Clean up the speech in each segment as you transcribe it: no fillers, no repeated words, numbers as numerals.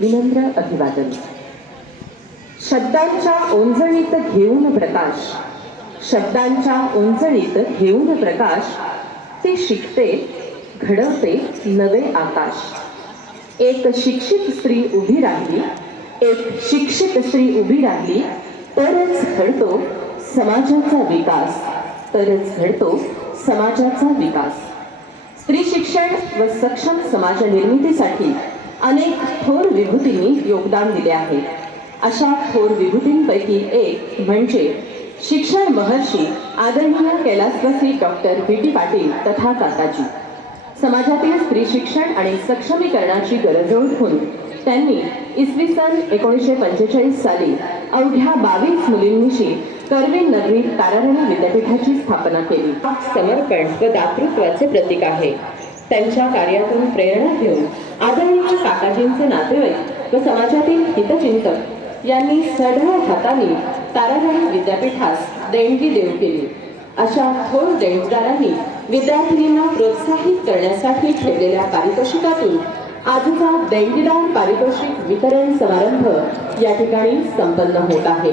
विनम्र अभिवादन. शब्दांच्या ओंजळीत घेऊन प्रकाश, शब्दांच्या ओंजळीत घेऊन प्रकाश, ते शिकते घडवते नवे आकाश. एक शिक्षित स्त्री उभी राहिली, एक शिक्षित स्त्री उभी राहिली, तरच घडतो समाजाचा विकास, तरच घडतो समाजाचा विकास. स्त्री शिक्षण व सक्षम समाज निर्मितीसाठी अनेक थोर विभूतींनी योगदान दिले आहे. अशा थोर विभूतींपैकी एक म्हणजे शिक्षण महर्षी आदरणीय कैलासवासी डॉक्टर बी.टी. पाटील तथा काकाजी. समाजातील स्त्री शिक्षण आणि सक्षमीकरणाची गरज ओळखून त्यांनी इसवी सन 1945 साली अवघ्या 22 मुलींनीशी करवीर नगरीत ताराराणी विद्यापीठाची स्थापना केली. समर्पण व दातृत्वाचे प्रतीक आहे. त्यांच्या कार्यातून प्रेरणा घेऊन आदरणीय काकाजींचे नातेवाईक व समाजातील हितचिंतक यांनी सढळ हाताने ताराराणी विद्यापीठास देणगी देऊ केली. अशा थोर देणगीदारांनी विद्यार्थिनींना प्रोत्साहित करण्यासाठी ठेवलेल्या पारितोषिकातून आजचा देणगीदार पारितोषिक वितरण समारंभ या ठिकाणी संपन्न होत आहे.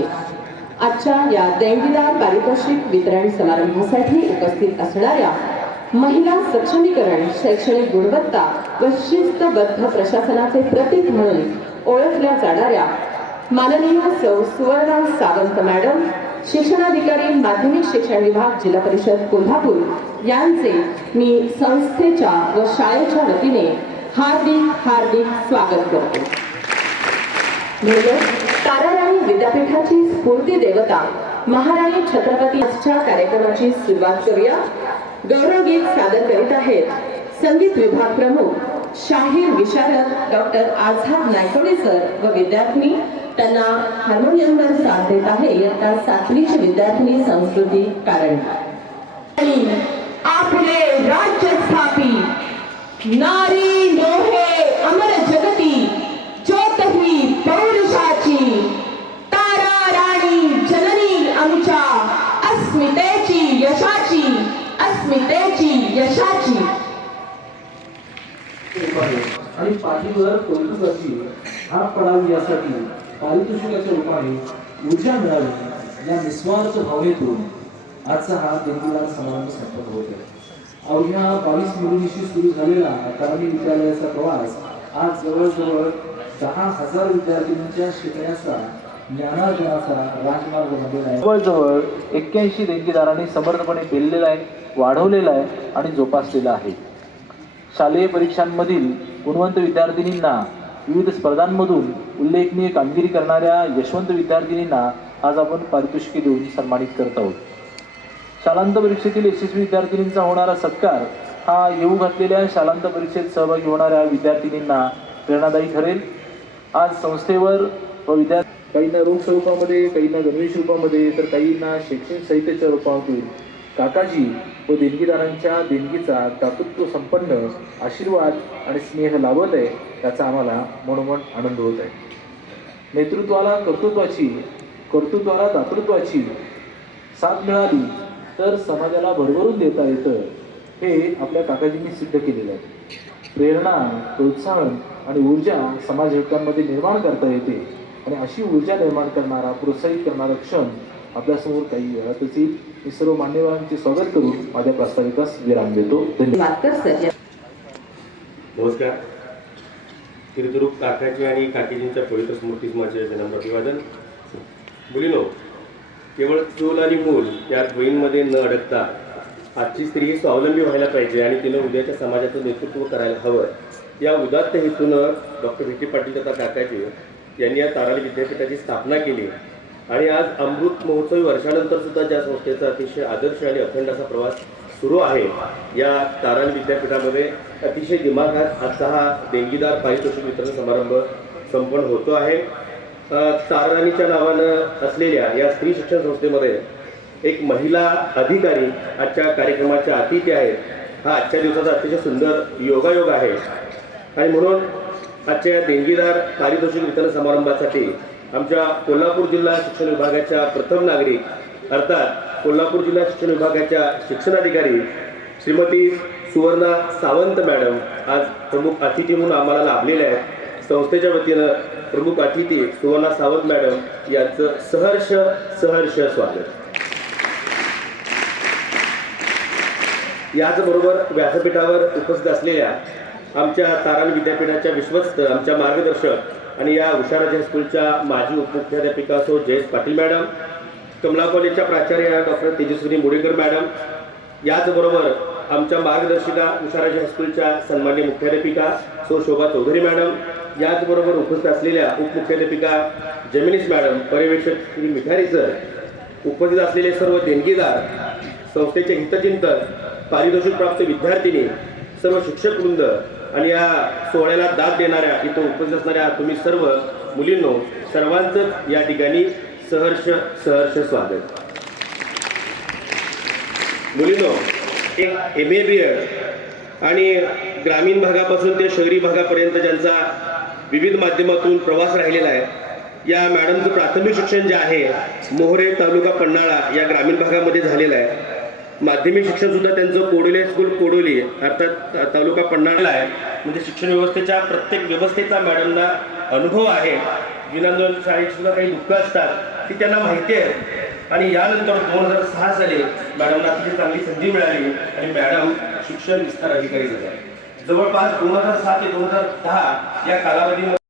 आजच्या या देणगीदार पारितोषिक वितरण समारंभासाठी उपस्थित असणाऱ्या महिला सक्षमीकरण, शैक्षणिक गुणवत्ता व शिस्तबद्ध प्रशासनाचे प्रतीक म्हणून ओळखल्या जाणाऱ्या माननीय सौ सुवर्णा सावंत मॅडम, शिक्षणाधिकारी माध्यमिक शिक्षण विभाग, जिल्हा परिषद कोल्हापूर यांचे मी संस्थेच्या व शाळेच्या वतीने हार्दिक हार्दिक स्वागत करतो. ताराराणी विद्यापीठाची स्फूर्ती देवता महाराणी छत्रपतीच्या कार्यक्रमाची सुरुवात करूया. गौरवगीत सादर करीत आहेत संगीत विभाग प्रमुख शाहीर विशारद डॉक्टर आझाद नायकोडे सर व विद्यार्थिनी. त्यांना हार्मोनियमवर साथ देत आहे इयत्ता 7वीची विद्यार्थिनी संस्कृती कारण. आपले राज्य स्थापी नारी नोहे अमर जगती, ज्योत ही पौरुषाची, तारा राणी जननी आमच्या अस्मितेची यशाची, अस्मितेची यशाची. आणि पाठीवर कौतुकाची हात पडावी यासाठी पारितोषिकाच्या रूपाने ऊर्जा मिळावी या निस्वार्थ भावनेतून आजचा हा देणगीदार समारंभ संपन्न होत आहे. अवघ्या 22 मुलींशी सुरू झालेला ताराराणी विद्यालयाचा प्रवास आज जवळजवळ 10,000 विद्यार्थ्यांच्या शिकण्याचा, ज्ञानार्जनाचा राजमार्ग बनलेला आहे. जवळजवळ 81 देणगीदारांनी समर्थपणे पेललेला आहे, वाढवलेला आहे आणि जोपासलेला आहे. शालेय परीक्षांमधील गुणवंत विद्यार्थिनींना, विविध स्पर्धांमधून उल्लेखनीय कामगिरी करणाऱ्या यशवंत विद्यार्थिनींना आज आपण पारितोषिके देऊन सन्मानित करत आहोत. शालांत परीक्षेतील यशस्वी विद्यार्थिनींचा होणारा सत्कार हा येऊ घातलेल्या शालांत परीक्षेत सहभागी होणाऱ्या विद्यार्थिनींना प्रेरणादायी ठरेल. आज संस्थेवर व काहींना रोख स्वरूपामध्ये, काहींना गणवेश रूपामध्ये, तर काहींना शैक्षणिक साहित्याच्या रूपातून काकाजी व देणगीदारांच्या देणगीचा दातृत्व संपन्न आशीर्वाद आणि स्नेह लाभत आहे. त्याचा आम्हाला मनोमन आनंद होत आहे. नेतृत्वाला कर्तृत्वाची, कर्तृत्वाला दातृत्वाची साथ मिळाली तर समाजाला भरभरून देता येतं, हे आपल्या काकाजींनी सिद्ध केलेलं आहे. प्रेरणा, प्रोत्साहन आणि ऊर्जा समाज घटकांमध्ये निर्माण करता येते आणि अशी ऊर्जा निर्माण करणारा, प्रोत्साहित करणारा क्षण आपल्यासमोर काही वेळातच येईल. मी सर्व मान्यवरांचे स्वागत करून माझ्या प्रास्ताविकास विराम देतो. धन्यवाद. नमस्कार. तिरुतुरुक काकाजी आणि काकीजींच्या पवित्र स्मृतीस माझे विनम्र अभिवादन. मुलीनो, केवळ चूल आणि मूल या द्वयींमध्ये न अडकता आजची स्त्री ही स्वावलंबी व्हायला पाहिजे आणि तिनं उद्याच्या समाजाचं नेतृत्व करायला हवं. या उदात्त हेतूनं डॉक्टर बी.टी. पाटील तथा काकाजी यांनी या ताराराणी विद्यापीठाची स्थापना केली आणि आज अमृत महोत्सवी वर्षानंतर सुद्धा ज्या संस्थेचा अतिशय आदर्श आणि अखंड असा प्रवास सुरू आहे, या ताराराणी विद्यापीठामध्ये अतिशय दिमाखात आजचा हा देणगीदार पारितोषिक वितरण समारंभ संपन्न होतो आहे. ताराराणीच्या नावानं असलेल्या या स्त्री शिक्षण संस्थेमध्ये एक महिला अधिकारी आजच्या कार्यक्रमाच्या अतिथी आहेत. हा आजच्या दिवसाचा अतिशय सुंदर योगायोग आहे आणि म्हणून आजच्या या देणगीदार पारितोषिक वितरण समारंभासाठी आमच्या कोल्हापूर जिल्हा शिक्षण विभागाच्या प्रथम नागरिक अर्थात कोल्हापूर जिल्हा शिक्षण विभागाच्या शिक्षणाधिकारी श्रीमती सुवर्णा सावंत मॅडम आज प्रमुख अतिथी म्हणून आम्हाला लाभलेल्या आहेत. संस्थेच्या वतीनं प्रमुख अतिथी सुवर्णा सावंत मॅडम यांचं सहर्ष स्वागत. याचबरोबर व्यासपीठावर उपस्थित असलेल्या आमच्या ताराण विद्यापीठाच्या विश्वस्त, आमच्या मार्गदर्शक आणि या हुशाराज हायस्कूलच्या माजी उपमुख्याध्यापिका सो जयेश पाटील मॅडम, कमला कॉलेजच्या प्राचार्य डॉक्टर तेजस्विनी मुडेकर मॅडम, याचबरोबर आमच्या मार्गदर्शिका हुशाराज हायस्कूलच्या सन्माननीय मुख्याध्यापिका सो शोभा चौधरी मॅडम, याचबरोबर उपस्थित असलेल्या उपमुख्याध्यापिका जमिनीश मॅडम, पर्यवेक्षक श्री मिठारी सर, उपस्थित असलेले सर्व देणगीदार, संस्थेचे हितचिंतक, पारितोषिकप्राप्त विद्यार्थिनी, सर्व शिक्षक वृंद आणि या सोहळ्याला दाद देणाऱ्या इथं उपस्थित असणाऱ्या तुम्ही सर्व मुलींनो, सर्वांचंच या ठिकाणी सहर्ष स्वागत. मुलींनो, एक MA BEd आणि ग्रामीण भागापासून ते शहरी भागापर्यंत ज्यांचा विविध माध्यमातून प्रवास राहिलेला आहे, या मॅडमचं प्राथमिक शिक्षण जे आहे मोहरे तालुका पन्हाळा या ग्रामीण भागामध्ये झालेलं आहे. माध्यमिक शिक्षण सुद्धा त्यांचं कोडोली हायस्कूल कोडोली अर्थात तालुका पन्हाळा आहे. म्हणजे शिक्षण व्यवस्थेच्या प्रत्येक व्यवस्थेचा मॅडमना अनुभव आहे. विनांदोलन शाळेची सुद्धा काही दुःख असतात ती त्यांना माहिती आहे. आणि यानंतर 2006 साली मॅडमना अतिशय चांगली संधी मिळाली आणि मॅडम शिक्षण विस्तार अधिकारी झाल्या. जवळपास 2007 ते 2010 या कालावधीमध्ये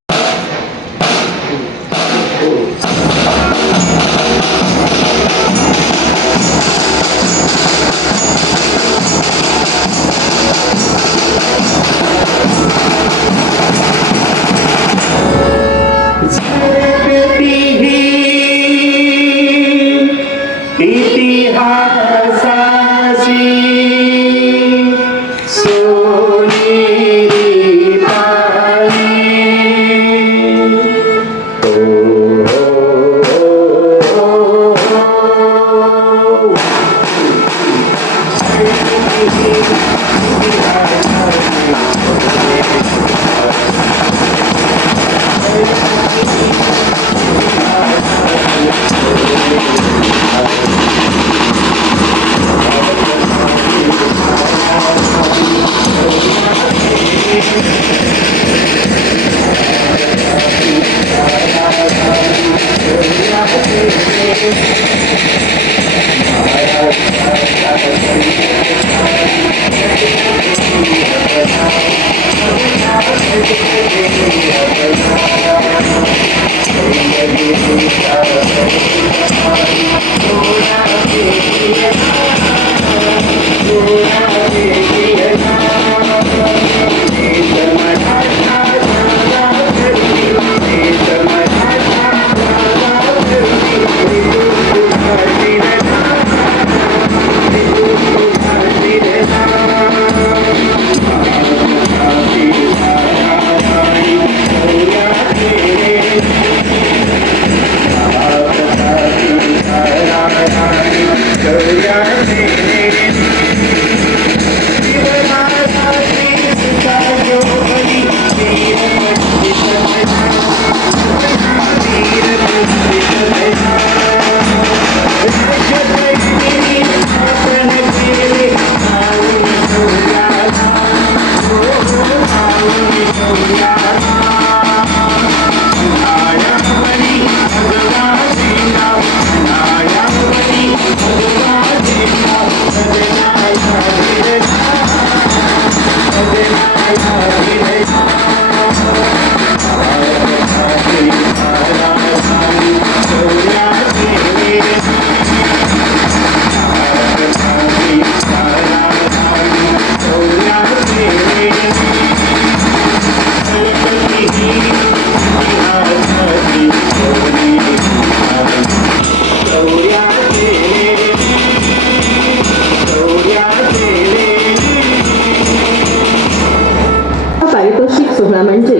पारितोषिक सोहळा म्हणजे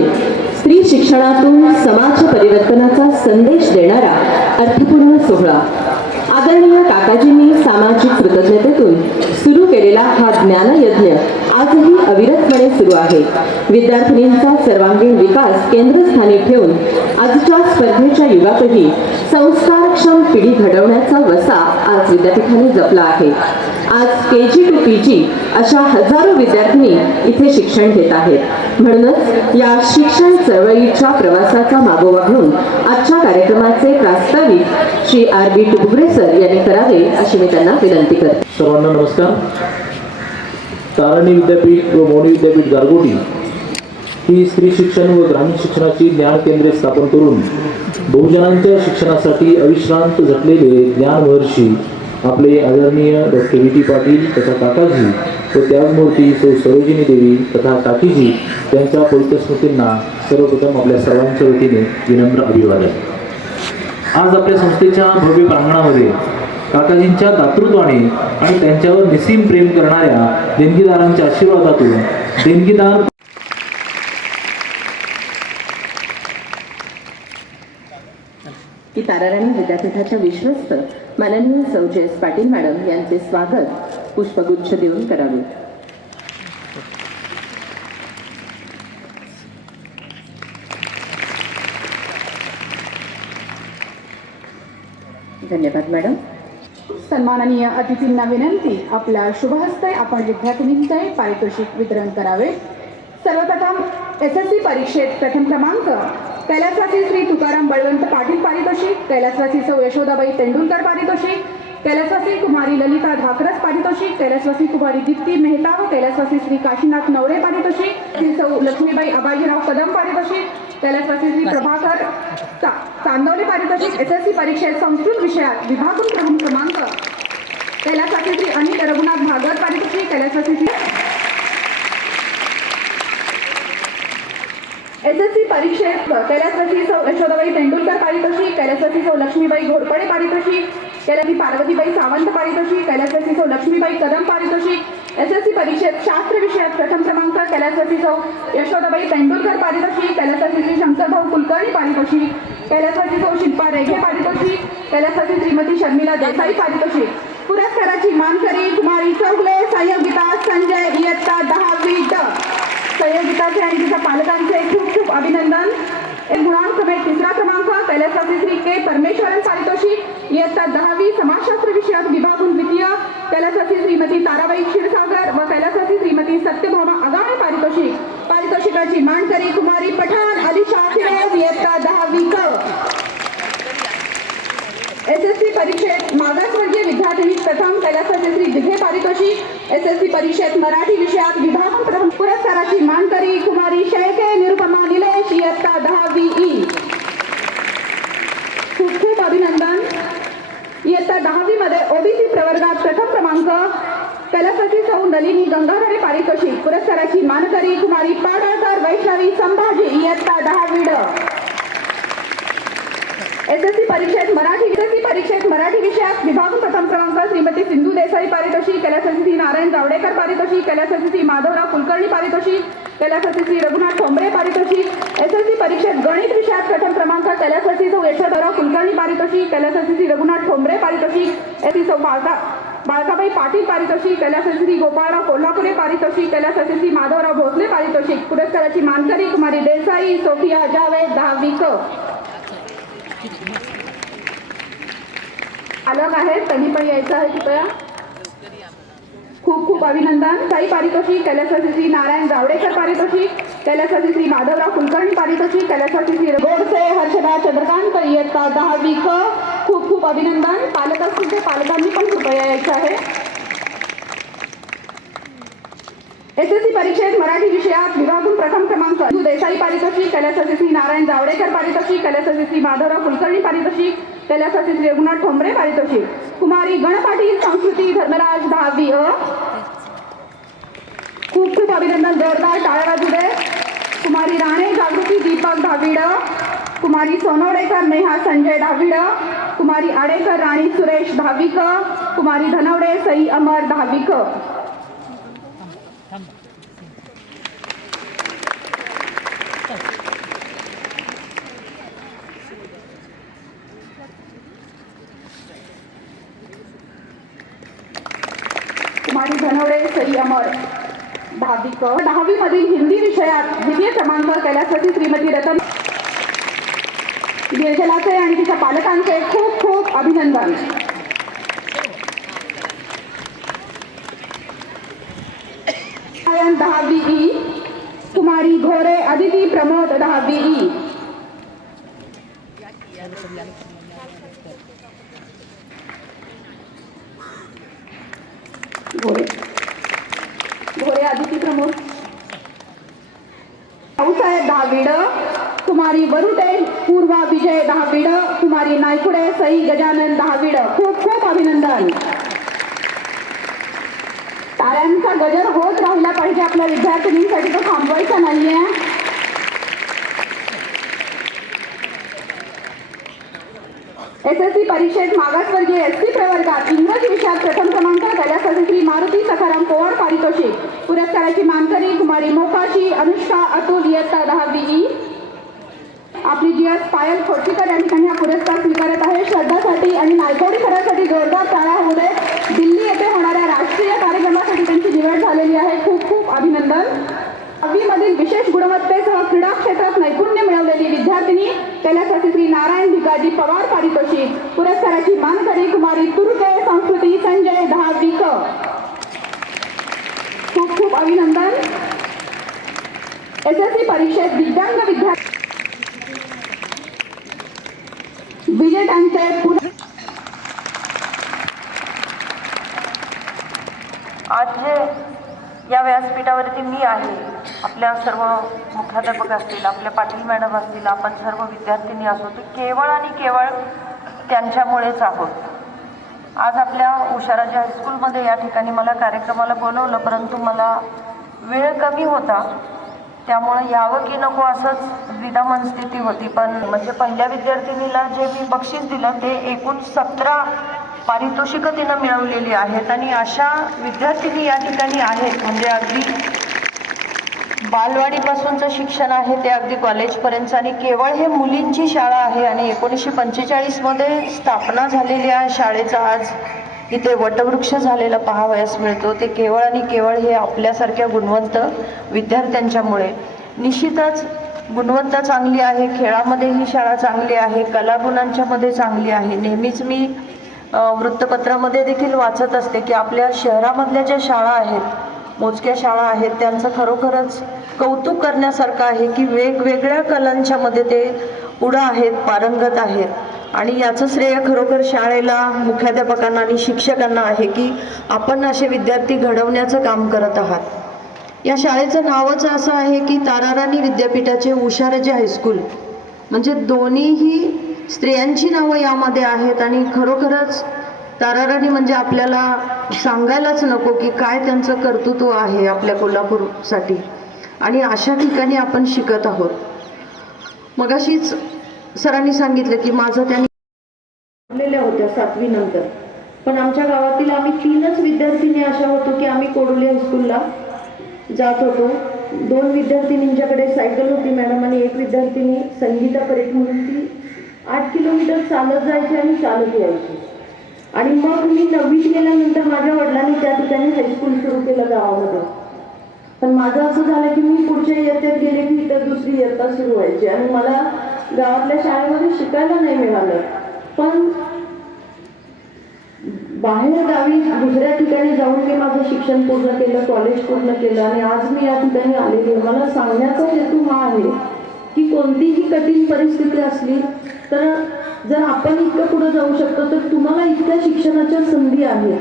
स्त्री शिक्षणातून समाज परिवर्तनाचा संदेश देणारा अर्थपूर्ण सोहळा. आदरणीय काकाजींनी सामाजिक कृतज्ञतेतून सुरू केलेला हा ज्ञानयज्ञ आजही अविरतपणे सुरू आहे. विद्यार्थिनींचा सर्वांगीण विकास केंद्रस्थानी ठेवून आजच्या स्पर्धेच्या युगातही संस्कारक्षम पिढी घडवण्याचा वसा आज विद्यापीठाने जपला आहे. आज KG to PG अशा हजारो विद्यार्थिनी इथे शिक्षण घेत आहेत. म्हणूनच या शिक्षण चळवळीच्या प्रवासाचा मागोवा घेऊन आजच्या कार्यक्रमाचे प्रास्ताविक श्री RB टुबुगडे सर यांनी करावे अशी मी त्यांना विनंती करते. सर्वांना नमस्कार. तारणी विद्यापीठ व मौनी विद्यापीठ गारगोटी ही स्त्री शिक्षण व ग्रामीण शिक्षणाची ज्ञान केंद्रे स्थापन करून बहुजनांच्या शिक्षणासाठी अविश्रांत झटलेले ज्ञान महर्षी आपले आदरणीय डॉक्टर VT पाटील तथा काकाजी व त्यागमूर्ती सौ सरोजिनी देवी तथा काकीजी यांच्या पवित्र स्मृतींना सर्वप्रथम आपल्या सर्वांच्या वतीने विनम्र अभिवादन. आज आपल्या संस्थेच्या भव्य प्रांगणामध्ये काकाजींच्या दातृत्वाने आणि त्यांच्यावर निसीम प्रेम करणाऱ्या देणगीदारांच्या आशीर्वादातून देणगीदार की ताराराणी विद्यापीठाच्या विश्वस्त माननीय सौ JS पाटील मॅडम यांचे स्वागत पुष्पगुच्छ देऊन करावे. धन्यवाद मॅडम. सन्माननीय अतिथींना विनंती, आपल्या शुभहस्ते आपण विद्यार्थिनींचे पारितोषिक वितरण करावे. सर्वप्रथम SSC परीक्षेत प्रथम क्रमांक कैलासवासी श्री तुकाराम बळवंत पाटील पारितोषिक, कैलासवासी सौ यशोदाबाई तेंडुलकर पारितोषिक, कैलासवासी कुमारी ललिता धाकरस पारितोषिक, कैलासवासी कुमारी दीप्ती मेहता व कैलासवासी श्री काशीनाथ नवरे पारितोषिक, श्री सौ लक्ष्मीबाई अबाजीराव कदम पारितोषिक, कैलासवासी श्री प्रभाकर चांदवले पारितोषिक. SSC परीक्षेत संस्कृत विषयात विभागून प्रथम क्रमांक कैलासवासी श्री अनिल रघुनाथ भागवत पारितोषिक, कैलासवासी श्री SSC परीक्षेत कैलासवासी सौ यशोदाबाई तेंडुलकर पारितोषिक, कैलासवासी सौ लक्ष्मीबाई घोरपडे पारितोषिक, कैलासवासी पार्वतीबाई सावंत पारितोषिक, कैलासवासी सौ लक्ष्मीबाई कदम पारितोषिक. SSC परीक्षेत शास्त्र विषयात प्रथम क्रमांक कैलासवासी सौ यशोदाबाई तेंडुलकर पारितोषिक, कैलासवासी श्री शंकरभाऊ कुलकर्णी पारितोषिक, कैलासवासी सौ शिल्पा रेघे पारितोषिक, कैलासवासी श्रीमती शर्मिला देसाई पारितोषिक. पुरस्काराची मानकरी कुमारी चौगले सहयोगिता संजय इयत्ता 10वी ड. सहयोगिताचे आणि तिच्या पालकांचे खूप खूप अभिनंदन. गुणांक्रमे तिसरा क्रमांक कैलासवासी श्री K परमेश्वरन पारितोषिक, इयत्ता 10वी समाजशास्त्र विषयात विभागून द्वितीय, कैलासवासी श्रीमती ताराबाई क्षीरसागर व कैलासवासी श्रीमती सत्यभामा आगामे पारितोषिक. पारितोषिकाची मानकरी कुमारी पठाण अलिशा फिरोज, इयत्ता 10वी क. SSC परीक्षेत मागासवर्गीय विद्यार्थिनी प्रथम कैलासवासी श्री दिघे पारितोषिक, SSC परीक्षेत मराठी विषयात विभागून प्रथम. पुरस्काराची मानकरी कुमारी शेळके निरुपमा निलेश, इयत्ता 10वी ई. खूप खूप अभिनंदन. इयत्ता 10वी मध्ये OBC प्रवर्गात प्रथम क्रमांक कैलासवासी सौ नलिनी गंगाधरे पारितोषिक. पुरस्काराची मानकरी कुमारी पाडळकर वैष्णवी संभाजी, इयत्ता 10वी ड. SSC परीक्षेत मराठी विषयात विभागून प्रथम क्रमांक श्रीमती सिंधू देसाई पारितोषिक, कैलासवासी श्री नारायण जावडेकर पारितोषिक, कैलासवासी श्री माधवराव कुलकर्णी पारितोषिक, कैलासवासी श्री रघुनाथ ठोंबरे पारितोषिक. SSC परीक्षेत गणित विषयात प्रथम क्रमांक कैलासवासी सौ यशोधरराव कुलकर्णी पारितोषिक, कैलासवासी श्री रघुनाथ ठोंबरे पारितोषिक, SSC सौ बाळकाबाई पाटील पारितोषिक, कैलासवासी श्री गोपाळराव कोल्हापुरे पारितोषिक, कैलासवासी श्री माधवराव भोसले पारितोषिक. पुरस्काराची मानकरी कुमारी देसाई सोफिया जावेद, 10वी क. अलग आहेत, त्यांनी पण यायचं आहे कृपया. खूप खूप अभिनंदन. साई पारितोषिक, कैलासवासी श्री नारायण जावडेकर पारितोषिक, कैलासवासी श्री माधवराव कुलकर्णी पारितोषिक, कैलासवासी श्री गोडसे हर्षदा चंद्रकांत, इयत्ता 10वी क. खूप खूप अभिनंदन. पालक असतील ते पालकांनी पण कृपया यायचं आहे. SSC परीक्षेत मराठी विषयात विभागून प्रथम क्रमांक सिंधू देसाई पारितोषिक, कैलासवासी श्री नारायण जावडेकर पारितोषिक, कैलासवासी श्री माधवराव कुलकर्णी पारितोषिक, कैलासवासी श्री रघुनाथ ठोंबरे पारितोषिक. कुमारी गणपाटील संस्कृती धर्मराज, 10वी अ. खूप खूप अभिनंदन. जोरदार टाळ्या वाजू दे. कुमारी राणे जागृती दीपक, 10वी ड. कुमारी सोनवडेकर नेहा संजय, 10वी ड. कुमारी आडेकर राणी सुरेश, 10वी क. कुमारी धनवडे सई अमर, 10वी क. कुमारी धनवडे सई अमर, भाविक 10वी मधील हिंदी विषयात द्वितीय क्रमांक कैलासवती श्रीमती रतन निर्जलाचे आणि तिच्या पालकांचे खूप खूप अभिनंदन. आयन 10वी ई कुमारी घोरे अदिती प्रमोद 10वी ई. घोरे अदिती प्रमोद. भाऊसाहेब 10वी ड कुमारी वरुटे पूर्वा विजय 10वी ड कुमारी नायकुडे सई गजानन 10वी ड. खूप खूप अभिनंदन. टाळ्यांचा गजर होत राहिला पाहिजे आपल्या विद्यार्थिनींसाठी, तो थांबवायचा नाहीये. SSC परीक्षेत मागासवर्गीय ST प्रवर्गात इंग्रजी विषयात प्रथम क्रमांक कैलासवती श्री मारुती सखाराम पोवाड पारितोषिक. पुरस्काराची मानकरी कुमारी मोकाशी अनुष्का अतुल इयत्ता 10वी ई. आपली GS पायल खोटकीकर या ठिकाणी हा पुरस्कार स्वीकारत आहे. श्रद्धासाठी आणि नायकवडी खरासाठी जोरदार टाळ्या होऊ दे. दिल्ली येथे होणाऱ्या राष्ट्रीय कार्यक्रमासाठी त्यांची निवड झालेली आहे. खूप खूप अभिनंदन. 10वी मधील विशेष गुणवत्तेसह क्रीडा क्षेत्रात नैपुण्य मिळवलेली विद्यार्थिनी कैलासवती श्री नारायण भिकाजी पवार पारितोषिक. पुरस्काराची मानकरी कुमारी तुरुके संस्कृती संजय 10वी क. खूप खूप अभिनंदन. SSC परीक्षेत दिव्यांग विद्यार्थी विजेत्यांचे आज जे या व्यासपीठावरती मी आहे, आपल्या सर्व मुख्याध्यापक असतील, आपल्या पाटील मॅडम असतील, आपण सर्व विद्यार्थिनी असो, ते केवळ आणि केवळ त्यांच्यामुळेच आहोत. आज आपल्या उषाराजी हायस्कूलमध्ये या ठिकाणी मला कार्यक्रमाला बोलवलं, परंतु मला वेळ कमी होता, त्यामुळे यावं की नको असंच द्विधा मनस्थिती होती. पण म्हणजे पहिल्या विद्यार्थिनीला जे मी बक्षीस दिलं ते एकूण 17 पारितोषिकं तिनं मिळवलेली आहेत. आणि अशा विद्यार्थिनी या ठिकाणी आहेत, म्हणजे अगदी बालवाडीपासूनचं शिक्षण आहे ते अगदी कॉलेजपर्यंतचं, आणि केवळ हे मुलींची शाळा आहे. आणि 1945मध्ये स्थापना झालेल्या शाळेचा आज इथे वटवृक्ष झालेला पाहावयास मिळतो. ते केवळ आणि केवळ हे आपल्यासारख्या गुणवंत विद्यार्थ्यांच्यामुळे. निश्चितच गुणवत्ता चांगली आहे, खेळामध्ये ही शाळा चांगली आहे, कलागुणांच्यामध्ये चांगली आहे. नेहमीच मी वृत्तपत्रामध्ये देखील वाचत असते की आपल्या शहरामधल्या ज्या शाळा आहेत, मोजक्या शाळा आहेत, त्यांचं खरोखरच कौतुक करण्यासारखं आहे की वेगवेगळ्या कलांच्या मध्ये ते पुढं आहेत, पारंगत आहेत. आणि याचं श्रेय खरोखर शाळेला, मुख्याध्यापकांना आणि शिक्षकांना आहे की आपण असे विद्यार्थी घडवण्याचं काम करत आहात. या शाळेचं नावच असं आहे की ताराराणी विद्यापीठाचे उषाराजी हायस्कूल, म्हणजे दोन्हीही स्त्रियांची नावं यामध्ये आहेत. आणि खरोखरच ताराराणी म्हणजे आपल्याला सांगायलाच नको की काय त्यांचं कर्तृत्व आहे आपल्या कोल्हापूरसाठी. आणि अशा ठिकाणी आपण शिकत आहोत. मगाशीच सरांनी सांगितलं की माझं त्यांनी होत्या 7वी नंतर, पण आमच्या गावातील आम्ही 3च विद्यार्थिनी अशा होतो की आम्ही कोडोली हायस्कूलला जात होतो. 2 विद्यार्थिनींच्याकडे सायकल होती मॅडम, आणि 1 विद्यार्थिनी संगीता परेख म्हणून ती 8 किलोमीटर चालत जायची आणि चालत यायची. आणि मग मी 9वीत गेल्यानंतर माझ्या वडिलांनी त्या ठिकाणी हायस्कूल सुरू केलं गावामध्ये. पण माझं असं झालं की मी पुढच्या इयत्तेत गेले की इतर दुसरी इयत्ता सुरू व्हायची आणि मला गावातल्या शाळेमध्ये शिकायला नाही मिळालं. पण बाहेर गावी दुसऱ्या ठिकाणी जाऊन मी माझं शिक्षण पूर्ण केलं, कॉलेज पूर्ण केलं, आणि आज मी या ठिकाणी आलेली आहे. मला सांगण्याचा हेतू हा आहे की कोणतीही कठीण परिस्थिती असली तर जर आपण इतकं पुढे जाऊ शकतो तर तुम्हाला इतक्या शिक्षणाच्या संधी आहेत.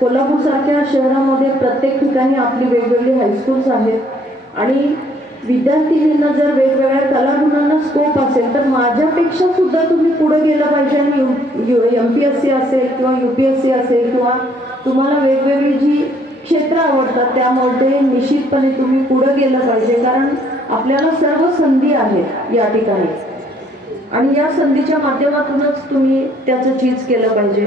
कोल्हापूरसारख्या शहरामध्ये प्रत्येक ठिकाणी आपली वेगवेगळी हायस्कूल्स आहेत, आणि विद्यार्थिनींना जर वेगवेगळ्या कलागुणांना स्कोप असेल तर माझ्यापेक्षा सुद्धा तुम्ही पुढे गेलं पाहिजे. आणि MPSC असेल किंवा UPSC असेल किंवा तुम्हाला वेगवेगळी जी क्षेत्र आवडतात त्यामध्ये निश्चितपणे तुम्ही पुढे गेलं पाहिजे, कारण आपल्याला सर्व संधी आहेत या ठिकाणी, आणि या संधीच्या माध्यमातूनच तुम्ही त्याचं चीज केलं पाहिजे.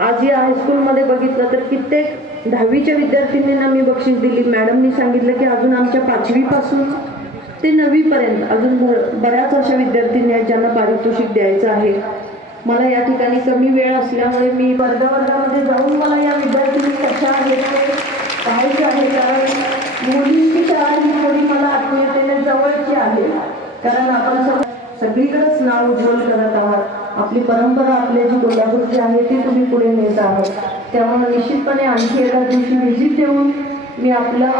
आज या हायस्कूलमध्ये बघितलं तर कित्येक 10वीच्या विद्यार्थिनींना मी बक्षीस दिली. मॅडमनी सांगितलं की अजून आमच्या 5वी पासून ते 9वी पर्यंत अजून बऱ्याच अशा विद्यार्थिनी आहेत ज्यांना पारितोषिक द्यायचं आहे. मला या ठिकाणी कमी वेळ असल्यामुळे मी वर्गामध्ये जाऊन मला या विद्यार्थिनी कशा आहेत ते पाहायचं आहे, कारण मुलींची शाळा ही थोडी मला आत्मीयतेने जवळची आहे, कारण आपण सगळीकडेच नाव उज्ज्वल करत आहात. आपली परंपरा, आपली जी कोल्हापूरची आहे ती तुम्ही पुढे नेत आहात. त्यामुळे निश्चितपणे आणखी एका दिवशी व्हिजिट देऊन मी आपलं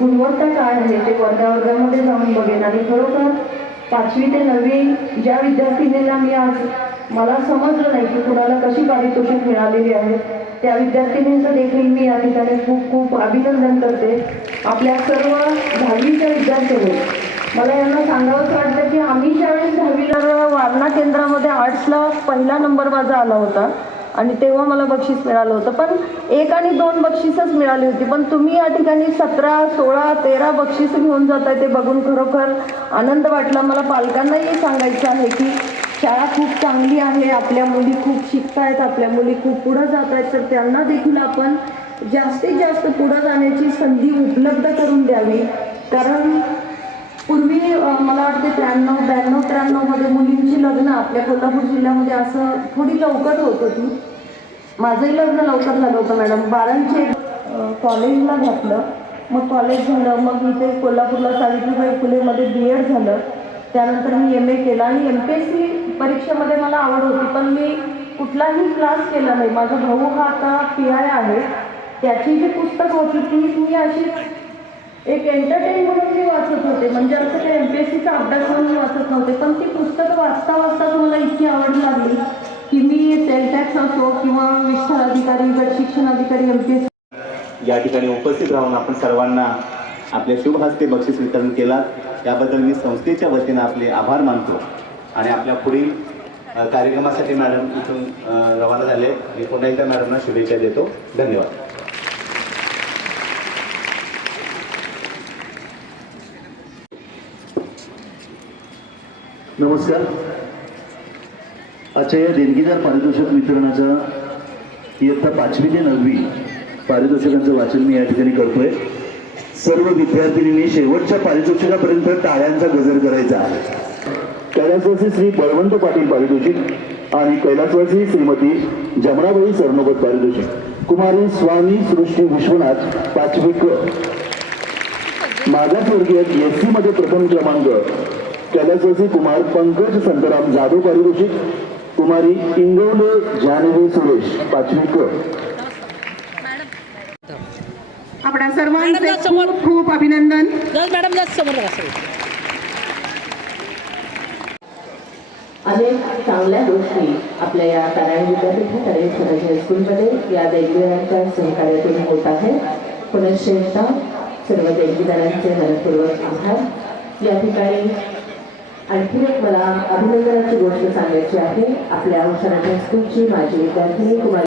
गुणवत्ता काय आहे ते वर्गामध्ये जाऊन बघेन. आणि खरोखर 5वी ते 9वी ज्या विद्यार्थिनींना मी आज मला समजलं नाही की कुणाला कशी पारितोषिक मिळालेली आहे, त्या विद्यार्थिनींचं देखील मी या ठिकाणी खूप खूप अभिनंदन करते. आपल्या सर्व 10वीच्या विद्यार्थ्यांनी मला यांना सांगावंच वाटतं की आम्ही ज्यावेळेस 10वीला वारणा केंद्रामध्ये आर्ट्सला पहिला नंबर माझा आला होता आणि तेव्हा मला बक्षीस मिळालं होतं, पण 1 आणि 2 बक्षीसच मिळाली होती. पण तुम्ही या ठिकाणी 17, 16, 13 बक्षीस घेऊन जाताय ते बघून खरोखर आनंद वाटला. मला पालकांनाही सांगायचं आहे की शाळा खूप चांगली आहे, आपल्या मुली खूप शिकतायत, आपल्या मुली खूप पुढं जात आहेत, तर त्यांना देखील आपण जास्तीत जास्त पुढं जाण्याची संधी उपलब्ध करून द्यावी. कारण पूर्वी मला वाटते 93 मध्ये मुलींची लग्न आपल्या कोल्हापूर जिल्ह्यामध्ये असं थोडी लवकर होत होती. माझंही लग्न लवकर झालं होतं मॅडम. 12चे कॉलेजला घातलं, मग कॉलेज झालं, मग इथे कोल्हापूरला सावित्रीबाई फुलेमध्ये BEd झालं. त्यानंतर मी MA केला आणि MPSC परीक्षेमध्ये मला आवड होती, पण मी कुठलाही क्लास केला नाही. माझा भाऊ हा आता PI आहे, त्याची जी पुस्तक होती ती मी अशी एक एंटरटेन म्हणून मी वाचत होते, म्हणजे असं काही MPSCचा अभ्यास म्हणून वाचत नव्हते. पण ती पुस्तकं वाचता वाचताच मला इतकी आवड लागली की मी सेल टॅक्स असो किंवा विस्तार अधिकारी, गट शिक्षण अधिकारी, MPSC या ठिकाणी उपस्थित राहून आपण सर्वांना आपल्या शुभ हस्ते बक्षीस वितरण केला, त्याबद्दल मी संस्थेच्या वतीनं आपले आभार मानतो. आणि आपल्या पुढील कार्यक्रमासाठी मॅडम इथून रवाना झाले. मी पुन्हा एकदा मॅडमना शुभेच्छा देतो. धन्यवाद. नमस्कार. आजच्या या देणगीदार पारितोषिक वितरणाच्या इयत्ता 5वी ते 9वी पारितोषिकांचं वाचन मी या ठिकाणी करतोय. सर्व विद्यार्थिनींनी शेवटच्या पारितोषिकापर्यंत टाळ्यांचा गजर करायचा आहे. कैलासवासी श्री बळवंत पाटील पारितोषिक आणि कैलासवासी श्रीमती जमनाबाई सरनोबत पारितोषिक. कुमारी स्वामी सृष्टी विश्वनाथ 5वी क. मागासवर्गीय SC मध्ये प्रथम क्रमांक कैलासवासी कुमार पंकज संतराम जाधव पारितोषिक. कुमारी इंगवले जानवी सुरेश 5वी क. आपल्या सर्वांचे खूप खूप अभिनंदन. अनेक चांगल्या गोष्टी आपल्या या नारायण विद्यापीठ आणि स्वराज हायस्कूलमध्ये या देणगीदारांच्या सहकार्यातून होत आहे. पुनश्च एकदा सर्व देणगीदारांचे मनपूर्वक आभार. या ठिकाणी आणखी एक मला अभिनंदनाची गोष्ट सांगायची आहे. आपल्या स्वराज हायस्कूलची माजी विद्यार्थिनी कुमारी